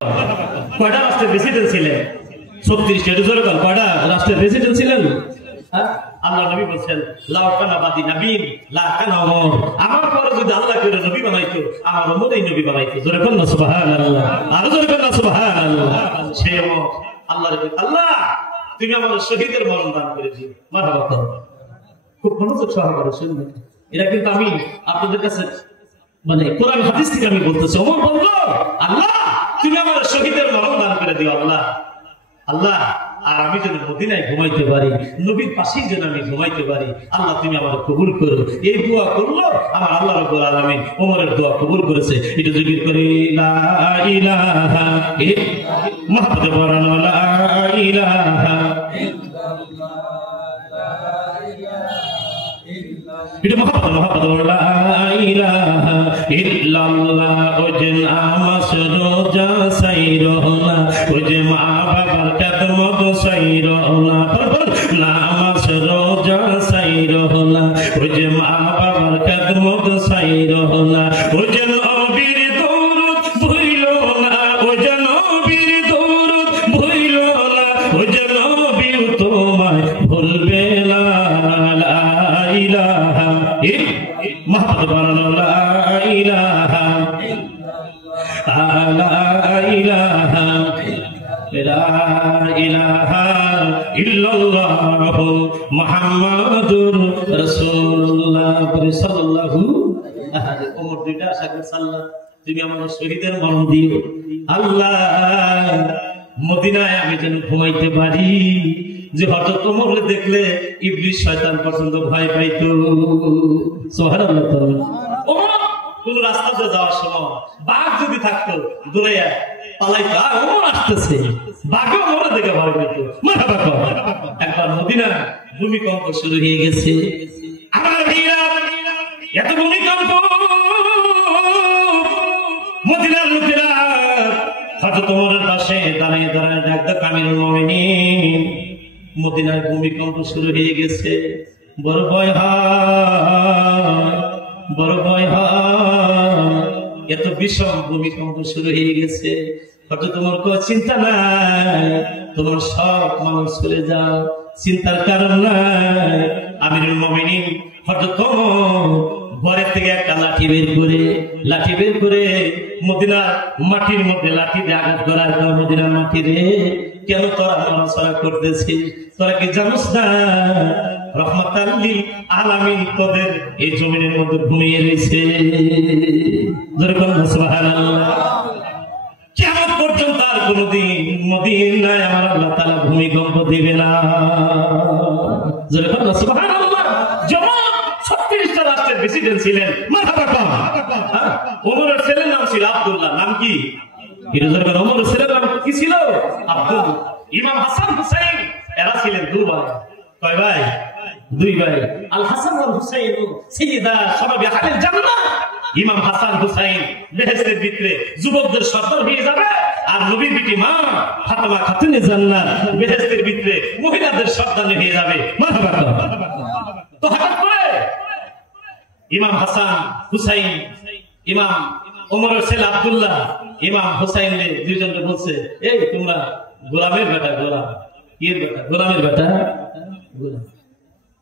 কয়টা রাষ্ট্রের প্রেসিডেন্ট ছিলেন? 36টা। জোরে বল, কয়টা রাষ্ট্রের প্রেসিডেন্ট ছিলেন? আল্লাহ নবী বলছেন লাউ কানা বাদি নবীন লা কানা ওমর, আমার পরে যদি আল্লাহ করে নবী বানাইতো আমার ওমরই নবী বানাইতো। জোরে বল না সুবহানাল্লাহ, আর জোরে বল না সুবহানাল্লাহ। সেই ওমর আল্লাহর আল্লাহ তুমি আমাদের শহীদের মরণ দান করে দিও। মারহাবা করো, খুব মনোযোগ সহকারে শুনবেন। এটা কিন্তু আমি আপনাদের কাছে মানে কোরআন হাদিস থেকে আমি বলতেছি। ওমর বললো আল্লাহ তুমি আমাদের শহীদের মরণ দান করে দিও আল্লাহ। আল্লাহ আর আমি যেন মদিনায় ঘুমাইতে পারি, নবীর পাশেই যেন আমি ঘুমাইতে পারি, আল্লাহ তুমি আমার কবুল করো। এই দোয়া করলো আমার আল্লাহ রাব্বুল আলামিন ওমরের দোয়া কবুল করেছে। এটা জিকির করে লা ইলাহা ইল্লাল্লাহ মুহাম্মাদুর রাসূলুল্লাহ, লা ইলাহা এটা মুহাম্মাদুর লা ইলাহা ইল্লাল্লাহ। ওজন আমাস রোজা সাইরোনা, ওজে মা বাবার খেদমত সাইরোনা, নামাজ রোজা সাইরোনা, ওজে মা বাবার খেদমত সাইরোনা, ওজন নবীর দরুদ ভুইলো না, ওজন নবীর দরুদ ভুইলো না, ওজন নবী তোমায় ভুলবে না। লা ইলাহা মুহাম্মাদুর লা ইলাহা লা ইলাহা লা ইলাহা ইল্লাল্লাহ মুহাম্মাদুর রাসূলুল্লাহ সাল্লাল্লাহু আলাইহি ওমর দুইটা সাকিব সাল্লাল্লাহ তুমি আমাদের শহীদের মরণ দিও আল্লাহ। মদিনায় আমি যেন ঘুমাইতে পারি, যে হযরত ওমরকে দেখলে ইবলিস শয়তান পর্যন্ত ভয় পাইতো। সুবহানাল্লাহ। ওমর কোন রাস্তাতে যাওয়ার সময় বাঘ যদি থাকতো দৌড়াইয়া পালাইতো, আর ওমর আসতেছে, বাঘও ওমরের দিকে ভয় পাইতো। মারহাবা কর। একবার মদিনায় ভূমিকম্প শুরু হয়ে গেছে। আমার ভাইরা এত ভূমিকম্প, মদিনার লোকেরা হযরত ওমরের পাশে দাঁড়িয়ে দাঁড়িয়ে ডাকতো কামিলুল মুমিনিন, মদিনায় ভূমিকম্প শুরু হয়ে গেছে, বড় ভয় হয়, বড় ভয় হয়, এত বিষম ভূমিকম্প শুরু হয়ে গেছে। হয়তো তোমার কোনো চিন্তা নাই, তোমার সব মানুষ চলে যাও, চিন্তার কারণ নাই। আমিরুল মুমিনিন হযরত ওমর ঘরের থেকে একটা লাঠি বের করে মদিনার মাটির মধ্যে লাঠি দিয়ে আঘাত করার, মদিনার মাটি রে কেন তোরা নড়াচড়া করতেছিস? তোরা কি জানোস না রহমাতাল লিল আলামিন তোদের এই জমিনের মধ্যে ঘুমিয়ে রয়েছে? সুবহানাল্লাহ। কিয়ামত পর্যন্ত আর কোনদিন মদিনায় আমার আল্লাহ তাআলা ভূমিকম্প দিবে না। সুবহানাল্লাহ। যেমন 36টা রাষ্ট্রের প্রেসিডেন্ট ছিলেন। মারহাবা কর। ওমরের ছেলের নাম ছিল আব্দুল্লাহ। নাম কি? ওমরের ছেলের নাম কি ছিল? আব্দুল্লাহ। ইমাম হাসান হুসাইন এরা ছিলেন দুই ভাই। কয় ভাই? দুই ভাই। আল হাসান ওয়াল হুসাইন সাইয়্যিদা শাবাবি আহলিল জান্নাহ। ইমাম হাসান হুসাইন বেহেশতের ভিতরে যুবকদের সর্দার হয়ে যাবে, আর নবীর বিটি মা ফাতেমা খাতুনে জান্নাত বেহেশতের ভিতরে মহিলাদের সর্দারনি হয়ে যাবে। মারহাবা কর। তো হঠাৎ করে ইমাম হাসান হুসাইন, ইমাম ওমরের ছেলে আব্দুল্লাহ ইমাম হুসাইনের দুইজনকে বলছে, এই তোমরা গোলামের বেটা, গোলাম এর বেটা, গোলামের বেটা গোলাম।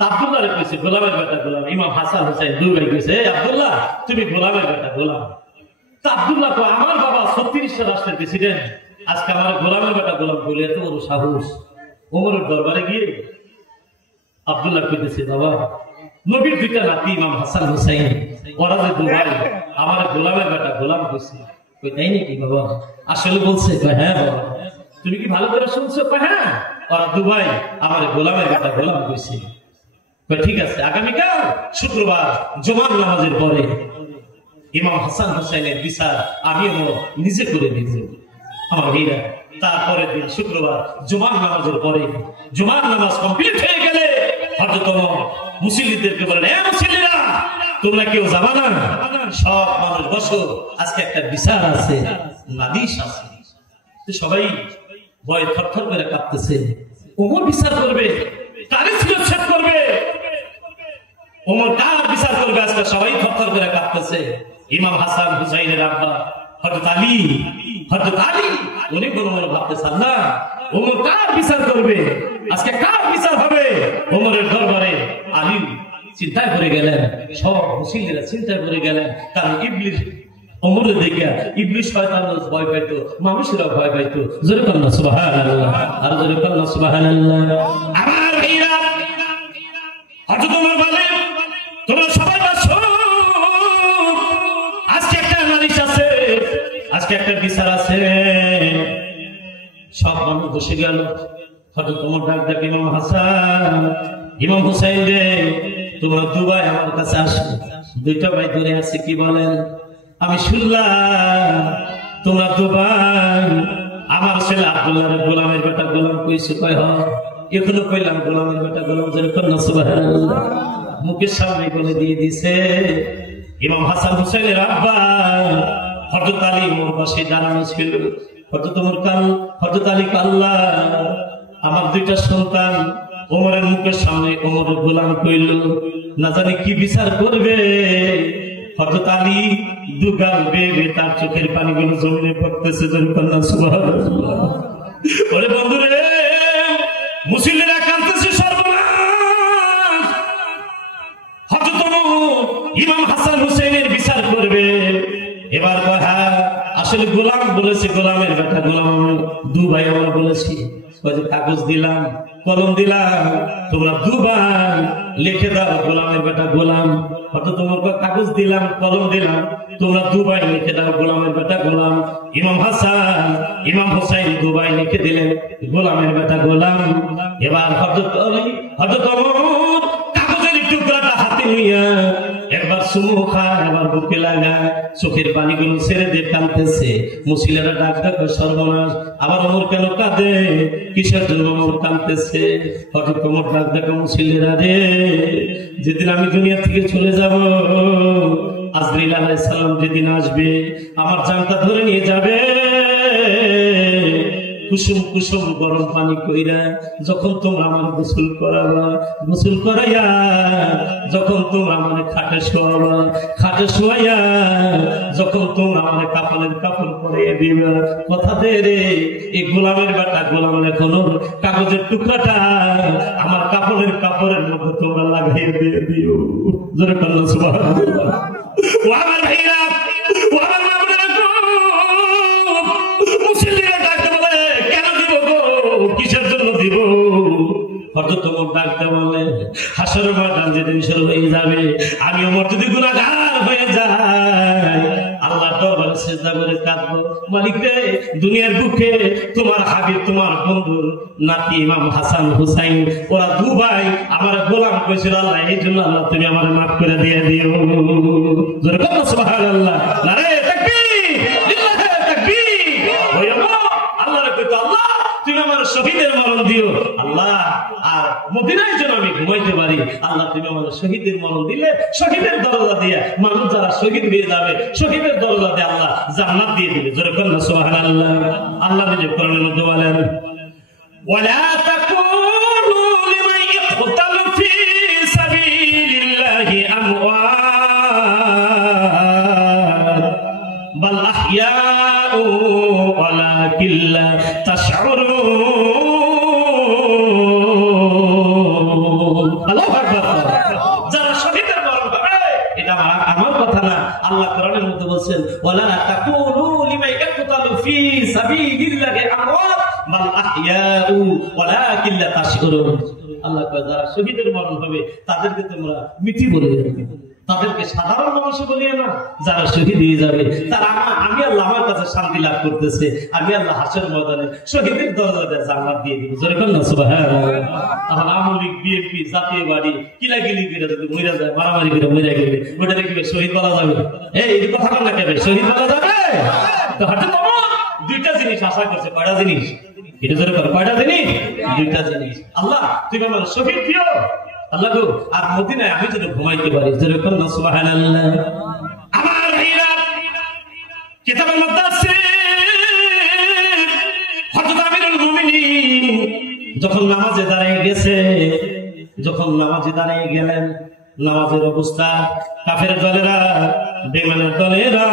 আব্দুল্লাহ কইছে গোলামের বেটা গোলাম। ইমাম হাসান হুসাইন দুই ভাই কইছে, এই আব্দুল্লাহ তুমি গোলামের বেটা গোলাম। তা আব্দুল্লাহ কয়, আমার বাবা 36টা রাষ্ট্রের প্রেসিডেন্ট, আজকে আমার গোলামের বেটা গোলাম বলে এত বড় সাহস। ওমরের দরবারে গিয়ে আব্দুল্লাহ কইতেছে, বাবা নবীর দুইটা নাতি ইমাম হাসান হুসাইন, ওরা যে দুই ভাই, আমার গোলামের বেটা গোলাম কইছে। কই তাই নাকি বাবা? আসলে বলছে? কয় হ্যাঁ বাবা। তুমি কি ভালো করে শুনছো? কয় হ্যাঁ, ওরা দুই ভাই আমার গোলামের বেটা গোলাম কইছে। কয় ঠিক আছে, আগামীকাল শুক্রবার জুমার নামাজের পরে ইমাম হাসান হুসাইনের বিচার আমিও নিজে করে দিব। আমার ভাইরা তারপরের দিন শুক্রবার জুমার নামাজের পরে, জুমার নামাজ কমপ্লিট হয়ে গেলে হযরত ওমর মুসল্লিদেরকে বলেন, এ মুসল্লিরা তোমরা কেউ যাবা না? সব মানুষ বসো, আজকে একটা বিচার আছে, নালিশ আছে। সবাই ভয় থরথর করে কাঁপতেছে। ওমর বিচার করবে, তারিখ ছেদ করবে, ওমর কার বিচার করবে? আজকে সবাই থরথর করে কাঁপতেছে। ইমাম হাসান হুসাইনের আব্বা হযরত আলী হযরত আলী উনি মনে মনে ভাবতেছেন না ওমর কার বিচার করবে, আজকে কার বিচার হবে। ওমরের দরবারে আলী চিন্তায় পড়ে গেলেন, সব মুসলিমরা চিন্তায় পড়ে গেলেন, কারণ ইবলিস ওমরের দেখে ইবলিস শয়তান ভয় পাইতো, মানুষেরা ভয় পাইতো। জোরে বলুন সুবহানাল্লাহ, আর জোরে বলুন সুবহানাল্লাহ। আমার ভাইরা হযরত ওমর বলেন তোমরা সবাই বসো, আজকে একটা নালিশ আছে, আজকে একটা বিচার আছে। সব মানুষ বসে গেল। হযরত ওমর ডাক ডাক ইমাম হাসান ইমাম হুসাইন রে তোমরা দুবাই আমার কাছে আসো। দুইটা ভাই ধরে আছে, কি বলেন? আমি শুনলাম তোমরা দুবাই আমার ছেলে আব্দুল্লাহর গোলামের বেটা গোলাম কইছে, কয় হ এখনো কইলাম গোলামের বেটা গোলাম, যেরকম না সুবহানাল্লাহ মুখের সামনে বলে দিয়ে দিছে। ইমাম হাসান হুসাইনের আব্বা হযরত আলী ওমর পাশে দাঁড়ানো ছিল। হযরত আলী আল্লাহ আমার দুইটা সন্তান ওমরের মুখের সামনে ওমরের গোলাম কইল, না জানি কি বিচার করবে। হযরত আলী দুগাল বেয়ে তার চোখের পানিগুলো জমিনে পড়তেছে। সুবহানাল্লাহ। ওরে বন্ধুরে মুসলিমরা কাঁদতেছে, সর্বনাশ, হযরত ইমাম হাসান হুসাইনের বিচার করবে। এবার কথা আসলে গোলাম বলেছে, গোলামের বেটা গোলাম, দু ভাই আমরা বলেছি, কাগজ দিলাম কলম দিলাম, তোমরা দুবার লিখে দাও গোলামের বেটা গোলাম। অত তোমার কাগজ দিলাম কলম দিলাম, তোমরা দুবার লিখে দাও গোলামের বেটা গোলাম। ইমাম হাসান ইমাম হুসাইন দুবার লিখে দিলেন গোলামের বেটা গোলাম। এবার হযরত আলী হযরত ওমর কাগজের টুকরাটা হাতে নিয়ে একবার সুমু খায়, এবার বুকে লাগায়, চোখের পানিগুলো ছেড়ে দিয়ে কাঁদতেছে। মুসলিমরা ডাক ডাক সর্বনাশ, আবার ওমর কেন কাঁদে, কিসের জন্য ওমর কাঁদতেছে? হযরত ওমর ডাক ডাক মুসলিমরা রে, যেদিন আমি দুনিয়া থেকে চলে যাব, আজরাইল আলাইহিস সালাম যেদিন আসবে আমার জানটা ধরে নিয়ে যাবে, কুসুম কুসুম গরম পানি কইরা যখন তোমরা আমার গোসল করাবা, গোসল করাইয়া যখন তোমরা আমার খাটে শোয়াবা, খাটে শোয়াইয়া যখন তোমরা আমার কাপড়ের কাপড় পরিয়ে দিবা, কথা দে রে এই গোলামের বেটা গোলাম এখন কাগজের টুকরাটা আমার কাপড়ের কাপড়ের মধ্যে তোমরা লাগাইয়ে দিয়ে দিও। জোরে বলুন সুবহানাল্লাহ। ও আমার ভাইরা, ও আমার মামুনেরা গো, মুসলিমরা ডাকতে বলে কেন দিব গো, কিসের জন্য দিব? হযরত ওমর ডাকতে বলে হাসরের ময়দান যেদিন শুরু হয়ে যাবে, আমি ওমর যদি গুনাহগার হয়ে যাই, আল্লাহর দরবারে সিজদা করে কাঁদবো, মালিক রে দুনিয়ার বুকে তোমার হাবিব তোমার বন্ধুর নাতি ইমাম হাসান হুসাইন ওরা দু ভাই আমার গোলাম কইছিল, আল্লাহ এই জন্য আল্লাহ তুমি আমার মাফ করে দিয়ে দিও। জোরে বলো সুবহানাল্লাহ। নারে তাকবীর, লিল্লাহি তাকবীর। ওই আল্লাহর কইতো আল্লাহ তুমি আমার শহীদের মরণ দিও আল্লাহ, আর মদিনায় যেন আমি ঘুমাইতে পারি, আল্লাহ তুমি আমার শহীদের মরণ দিলে শহীদের দরজা দিয়ে মানুষ যারা শহীদ হয়ে যাবে শহীদের দরজা দিয়ে আল্লাহ জান্নাত দিয়ে দিবে। জোরে বলুন সুবহানাল্লাহ। আল্লাহ নিজে কোরআনের মধ্যে বলেন, ওয়ালা তাকুনু লিমান ইয়াকতালু ফি সাবিলিল্লাহি আমওয়াত বাল আহইয়াউ ওয়ালাকিন লা তাশউরুন। যারা শহীদের মরণ হবে এটা আমার কথা না, আল্লাহ কোরআনের মধ্যে বলছেন ওয়ালা তাকুনু লিমান ইয়াকতালু ফি সাবিলিল্লাহি আমওয়াত বাল আহইয়াউ ওয়ালাকিন লা তাশউরুন। আল্লাহ কয় যারা শহীদের মরণ হবে তাদেরকে তোমরা মিথি বলে যাবে, তাদেরকে সাধারণ মানুষ বলিয়ে না, যারা শহীদ হয়ে যাবে তারা আমি আল্লাহ আমার কাছে শান্তি লাভ করতেছে, আমি আল্লাহ হাসরের ময়দানে শহীদের দরজাতে জান্নাত দিয়ে দিব। জোরে বলুন না সুবহানাল্লাহ। এখন আওয়ামী লীগ বিএনপি জাতীয় বাড়ি কিলাকিলি করে যদি মরে যায়, মারামারি করে মরে গেলে ওটা দেখবে শহীদ বলা যাবে? এই কথা বল না কেবে শহীদ বলা যাবে? তো হঠাৎ দুইটা জিনিস আশা করছে, কয়টা জিনিস? এটা জোরে বল, কয়টা জিনিস? দুইটা জিনিস। আল্লাহ তুমি আমার শহীদ দিও আল্লাহ গো, আর মদিনায় আমি যেন ঘুমাইতে পারি। জোরে বলুন না সুবহানাল্লাহ। আমার ভাইরা কিতাবের মধ্যে আছে হযরত আমিরুল মুমিনিন যখন নামাজে দাঁড়িয়ে গেছে, যখন নামাজে দাঁড়িয়ে গেলেন, নামাজের অবস্থা কাফের দলেরা বেঈমানের দলেরা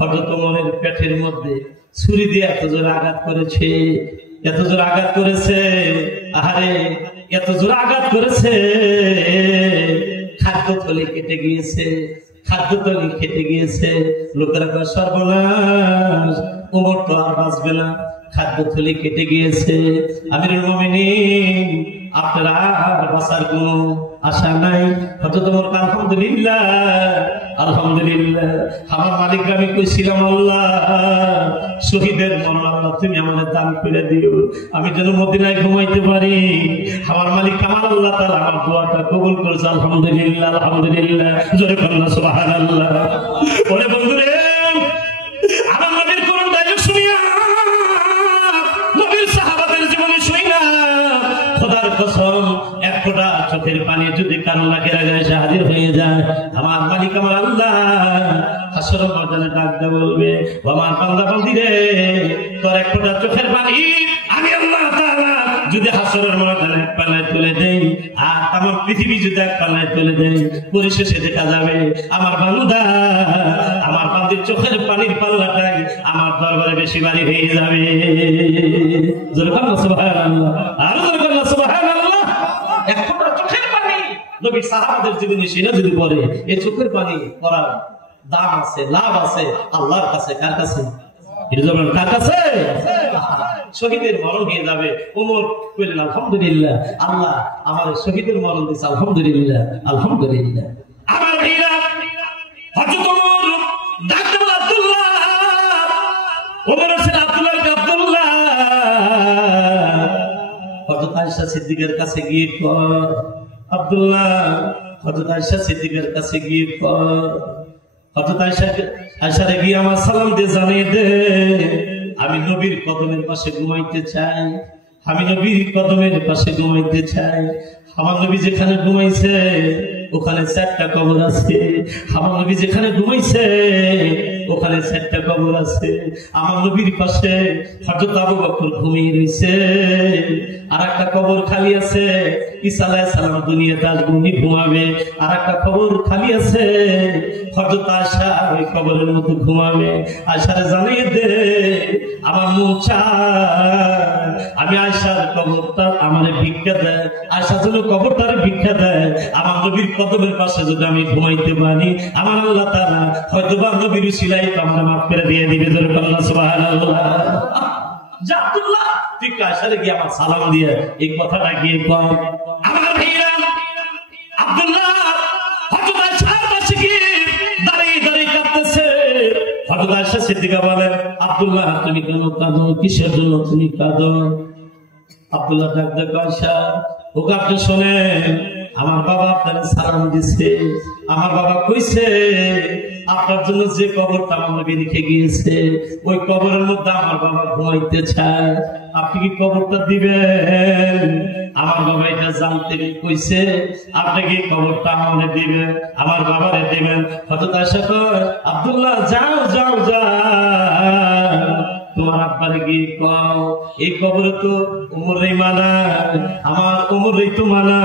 হযরত ওমরের পেটের মধ্যে ছুরি দিয়ে এত জোর আঘাত করেছে, এত জোর আঘাত করেছে, আরে এত জোর আঘাত করেছে, খাদ্যথলি কেটে গিয়েছে, খাদ্যথলি কেটে গিয়েছে। লোকেরা কয় সর্বনাশ, ওমর তো আর বাঁচবে না, খাদ্যথলি কেটে গিয়েছে। আমিরুল মুমিনিন, আপনার আর বাঁচার কোনো আশা নাই। হযরত ওমর আলহামদুলিল্লাহ, আলহামদুলিল্লাহ, আমার মালিক আমি কইছিলাম আল্লাহ শহীদের মরণ আল্লাহ তুমি আমাদের দান করে দিও, আমি যেন মদিনায় ঘুমাইতে পারি। আমার মালিক আমার আল্লাহ তাআলা আমার দোয়াটা কবুল করেছে। আলহামদুলিল্লাহ, আলহামদুলিল্লাহ, জোরে বলুন সুবহানাল্লাহ। ওরে বন্ধুরে, আমার নবীর কোন ডায়লগ শুনিয়া, নবীর সাহাবাদের জীবনে শুনিয়া, খোদার কসম এক ফোঁটা চোখের পানি যদি কারো নাকের আগে এসে হাজির হয়ে যায়, আমার মালিক আমার আল্লাহ হাসরের ময়দানে ডাক দিয়ে বলবে, আমার বান্দা বান্দি রে, তোর এক ফোঁটা চোখের পানি আমি আল্লাহ তাআলা যদি হাসরের ময়দানে এক পাল্লায় তুলে দেই, আর আমার পৃথিবী যদি এক পাল্লায় তুলে দেই, পরিশেষে দেখা যাবে আমার বান্দা, আমার বান্দির চোখের পানির পাল্লাটাই আমার দরবারে বেশি ভারী হয়ে যাবে। জোরে বলুন সুবহানাল্লাহ, আর জোরে বলুন সুবহানাল্লাহ। এক ফোঁটা চোখের পানি নবী সাহাবাদের জীবনে সেটা যদি পড়ে, এই চোখের পানি পড়ার দাম আছে, লাভ আছে আল্লাহর কাছে। কার কাছে? কার কাছে? শহীদের মরণ হয়ে যাবে। ওমর বললেন আলহামদুলিল্লাহ, আল্লাহ আমার শহীদের মরণ দিয়েছে, আলহামদুলিল্লাহ, আলহামদুলিল্লাহ। আমার ভাইরা, হযরত ওমর ডাকতে বলে আব্দুল্লাহ, ওমর ছিল আব্দুল্লাহ, আব্দুল্লাহ হযরত আয়েশা সিদ্দিকের কাছে গিয়ে কর, আব্দুল্লাহ হযরত আয়েশা সিদ্দিকের কাছে গিয়ে কর, হযরত আয়েশারে গিয়ে আমার সালাম দিয়ে জানিয়ে দে, আমি নবীর কদমের পাশে ঘুমাইতে চাই, আমি নবীর কদমের পাশে ঘুমাইতে চাই। আমার নবী যেখানে ঘুমাইছে ওখানে 4টা কবর আছে, আমার নবী যেখানে ঘুমাইছে ওখানে 4টা কবর আছে। আমার নবীর পাশে হযরত আবু বকর ঘুমিয়ে রয়েছে, আর একটা কবর খালি আছে, ঈসা আলাইহিস সালাম দুনিয়াতে আসবে, উনি ঘুমাবে। আর একটা কবর খালি আছে, হযরত আয়েশা ওই কবরের মধ্যে ঘুমাবে। আয়েশারে জানিয়ে দে, আমার মন চায় আমি আয়েশার কবরটা আমারে ভিক্ষা দেয়, আয়েশা যেন কবরটারে ভিক্ষা দেয়। আমার নবীর কদমের পাশে যদি আমি ঘুমাইতে পারি, আমার আল্লাহ তাআলা হয়তো বা নবীর উসিলায় আমার মাফ করে দিয়ে দিবে। জোরে বলুন সুবহানাল্লাহ। যা আব্দুল্লাহ, তুই আয়েশারে গিয়ে আমার সালাম দিয়ে এই কথাটা গিয়ে কর। আমার ভাইরা, আব্দুল্লাহ হযরত আয়েশার পাশে গিয়ে দাঁড়িয়ে দাঁড়িয়ে কাঁদতেছে। হযরত আয়েশা সিদ্দিকা বলেন, আব্দুল্লাহ তুমি কেন কাঁদো, কিসের জন্য তুমি কাঁদো? আব্দুল্লাহ ডাক দিয়ে আয়েশা, ওকে আপনি শোনেন, আমার বাবা আপনার সালাম দিছে, আমার বাবা কইছে আপনার জন্য যে কবরটা আমার নবী রেখে গিয়েছে ওই কবরের মধ্যে আমার বাবা ঘুমাইতে চায়, আপনি কি কবরটা দিবেন? আমার বাবা এটা জানতে কইছে, আপনি কি কবরটা আমারে দিবেন, আমার বাবারে দিবেন? হযরত আয়েশা কয়, আব্দুল্লাহ যাও যাও যাও, তোমার আব্বারে গিয়ে কও এই কবরে তো ওমরেই মানা, আমার ওমরেই তো মানা।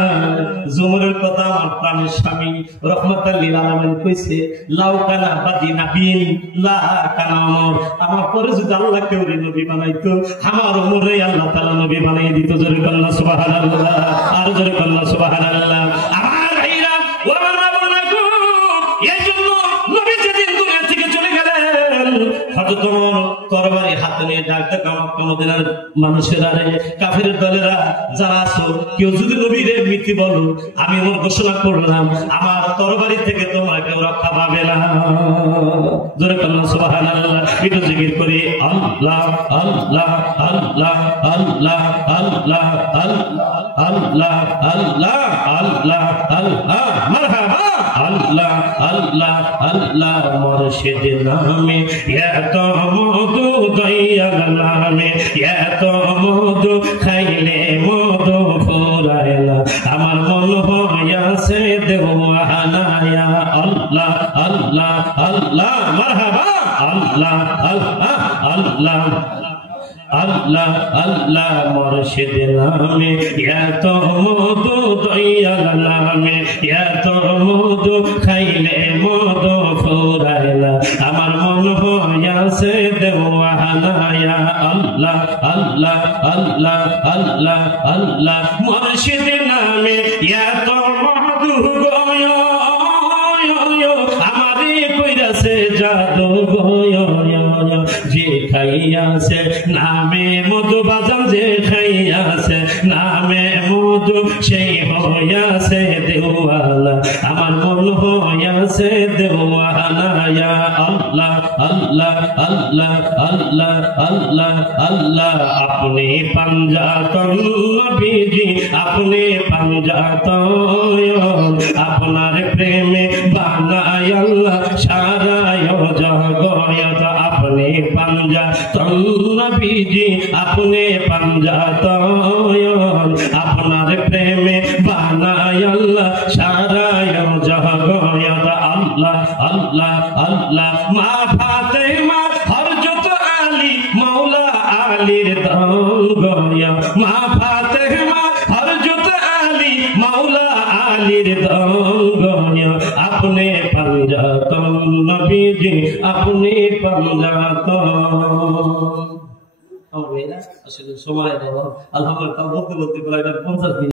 ওমরের কথা আমার প্রাণের স্বামী রাহমাতাল লিল আলামিন কইছে, লাউ কানা বাদি নাবিন লা কানা ওমর, আমার পরে যদি আল্লাহ কেউ নবী বানাইতো আমার ওমরেই আল্লাহ তাআলা নবী বানাই দিত। জোরে বলুন সুবহানাল্লাহ, আর জোরে বলুন সুবহানাল্লাহ। আমার ভাইরা, ও আমার মা বোনেরা, এইজন্য নবী যেদিন দুনিয়া থেকে চলে গেলেন, হযরত ওমর তরবারি হাতে নিয়ে ডাকতে মদিনার মানুষেরা, রে কাফেরের দলেরা যারা আছো, কেউ যদি নবীর মিথ্যে বলো, আমি ওমর ঘোষণা করলাম আমার তরবারি থেকে তোমরা কেউ রক্ষা পাবে না। জোরে বলুন সুবহানাল্লাহ। একটু জিকির করি, আল্লাহ আল্লাহ আল্লাহ আল্লাহ আল্লাহ আল্লাহ আল্লাহ আল্লাহ আল্লাহ মারহাবা, আল্লাহ আল্লাহ আল্লাহ মুর্শিদ নামে এত মধু, দয়াল নামে এত মধু, খাইলে মধু ফুরায় না, আমার মন হইয়াছে দেওয়ানা। আল্লাহ আল্লাহ আল্লাহ মারহাবা, আল্লাহ আল্লাহ আল্লাহ আল্লাহ আল্লাহ মুর্শিদ নামে এত মধু, দয়াল নামে এত মধু, খাইলে মধু ফুরায় না, আমার মন से देवाना या अल्लाह अल्लाह अल्लाह अल्लाह अल्लाह मुर्शिद नामे या तो मधु गयो हमारे कोइरा से जादू गयो जे खाइया से नामे मधु बाजान जे खाइया से नामे मधु সেই হইয়াছে দেওয়ালা আমার মন হইয়াছে দেওয়ালা ইয়া আল্লাহ আল্লাহ আল্লাহ আল্লাহ আল্লাহ আল্লাহ আপনি পাঞ্জাতন নবীজি আপনি পাঞ্জাতন আপনার প্রেমে বানায় আল্লাহ সারা জগত আপনি পাঞ্জাতন নবীজি আপনি পাঞ্জাতন আপনার প্রেমে বানায় আল্লাহ সারা জগত আল্লাহ আল্লাহ আল্লাহ মা ফাতেমা হযরত আলী মাওলা আলীর দল গয়া মা ফাতেমা হযরত আলী মাওলা আলীর দল গয়া আপনি পাঞ্জাতন নবীজি আপনি পাঞ্জাতন আসলে সময় দাও আল্লাহ বলতে বলতে প্রায় 50 মিনিট